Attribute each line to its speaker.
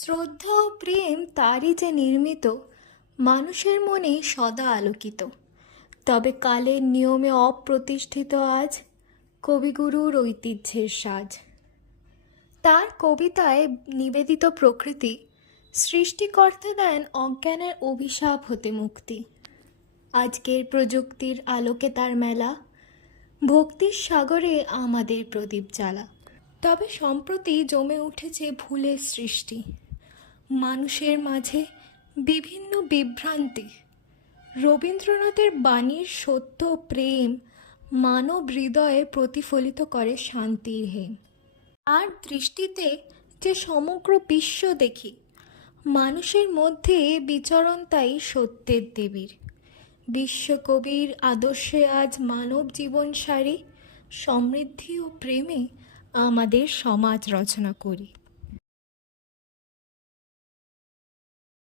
Speaker 1: শ্রদ্ধা ও প্রেম তারই যে নির্মিত, মানুষের মনে সদা আলোকিত। তবে কালের নিয়মে অপ্রতিষ্ঠিত আজ কবিগুরুর ঐতিহ্যের সাজ। তার কবিতায় নিবেদিত প্রকৃতি, সৃষ্টিকর্তা দেন অজ্ঞানের অভিশাপ হতে মুক্তি। আজকের প্রযুক্তির আলোকে তার মেলা, ভক্তির সাগরে আমাদের প্রদীপ জ্বালা। তবে সম্প্রতি জমে উঠেছে ভুলের সৃষ্টি। মানুষের মাঝে বিভিন্ন বিভ্রান্তি। রবীন্দ্রনাথের বাণীর সত্য প্রেম মানব হৃদয়ে প্রতিফলিত করে শান্তির হেম আর দৃষ্টিতে যে সমগ্র বিশ্ব দেখি, মানুষের মধ্যে বিচরণ তাই সত্যের দেবীর। বিশ্বকবির আদর্শে আজ মানব জীবন সারি সমৃদ্ধি ও প্রেমে আমাদের সমাজ রচনা করি।